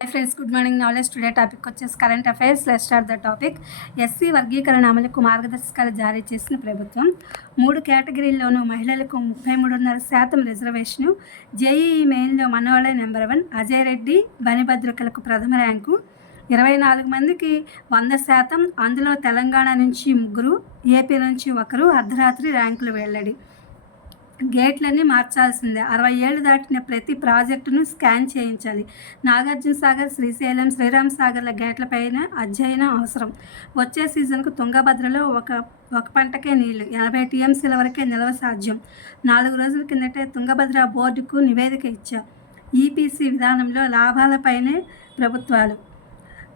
Hi friends, good morning. Knowledge today topic వచ్చేసి current affairs. Let's start the topic. SC వర్గీకరణ అమలుకు మార్గదర్శకాలు జారీ చేసిన ప్రభుత్వం. 3 కేటగిరీల్లోనూ మహిళలకు 33.5% రిజర్వేషను. జేఈఈ మెయిన్లో మనోళ్ళే నెంబర్ 1. అజయ్ రెడ్డి, బనిభద్రికలకు ప్రథమ ర్యాంకు. 24 మందికి 100%. అందులో తెలంగాణ నుంచి 3, ఏపీ నుంచి 1 అర్ధరాత్రి ర్యాంకులు వెల్లడి. గేట్లన్నీ మార్చాల్సిందే. 60 ఏళ్లు దాటిన ప్రతి ప్రాజెక్టును స్కాన్ చేయించాలి. నాగార్జున సాగర్, శ్రీశైలం, శ్రీరామ్ సాగర్ల గేట్లపైన అధ్యయనం అవసరం. వచ్చే సీజన్కు తుంగభద్రలో ఒక పంటకే నీళ్లు 80 టీఎంసీల వరకే నిల్వ సాధ్యం. 4 రోజుల కిందటే తుంగభద్ర బోర్డుకు నివేదిక ఇచ్చా. ఈపీసీ విధానంలో లాభాలపైనే ప్రభుత్వాలు,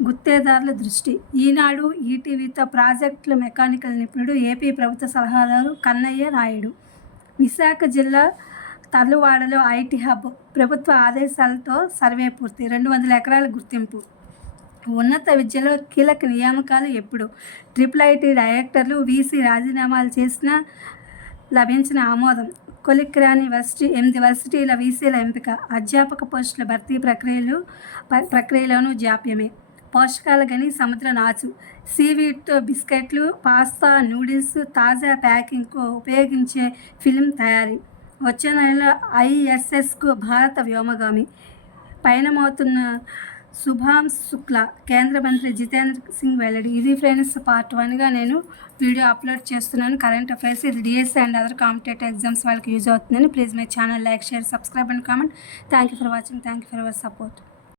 గుత్తేదారుల దృష్టి. ఈనాడు, ఈటీవీతో ప్రాజెక్టుల మెకానికల్ నిపుణుడు, ఏపీ ప్రభుత్వ సలహాదారు కన్నయ్య నాయుడు. విశాఖ జిల్లా తర్లువాడలో ఐటీ హబ్. ప్రభుత్వ ఆదేశాలతో సర్వే పూర్తి. 200 ఎకరాల గుర్తింపు. ఉన్నత విద్యలో కీలక నియామకాలు ఎప్పుడు? ఐఐటీ డైరెక్టర్లు వీసీ రాజీనామాలు చేసినా లభించిన ఆమోదం. కొలిక్రాని 8 వర్సిటీల వీసీల ఎంపిక. అధ్యాపక పోస్టుల భర్తీ ప్రక్రియలోనూ జాప్యమే. పోషకాల గని సముద్ర నాచు. సీవీడ్తో బిస్కెట్లు, పాస్తా, నూడిల్స్ తాజా ప్యాకింగ్కు ఉపయోగించే ఫిల్మ్ తయారీ. వచ్చే నెలలో ఐఎస్ఎస్కు భారత వ్యోమగామి పయనమవుతున్న శుభాంశు శుక్లా. కేంద్ర మంత్రి జితేంద్ర సింగ్ వెల్లడి. ఇది ఫ్రెండ్స్, పార్ట్ 1గా నేను వీడియో అప్లోడ్ చేస్తున్నాను. Current affairs. ఇది DSC and other competitive exams వాళ్ళకి యూజ్ అవుతుందని. Please my channel like, share, subscribe and comment. Thank you for watching. Thank you for your support.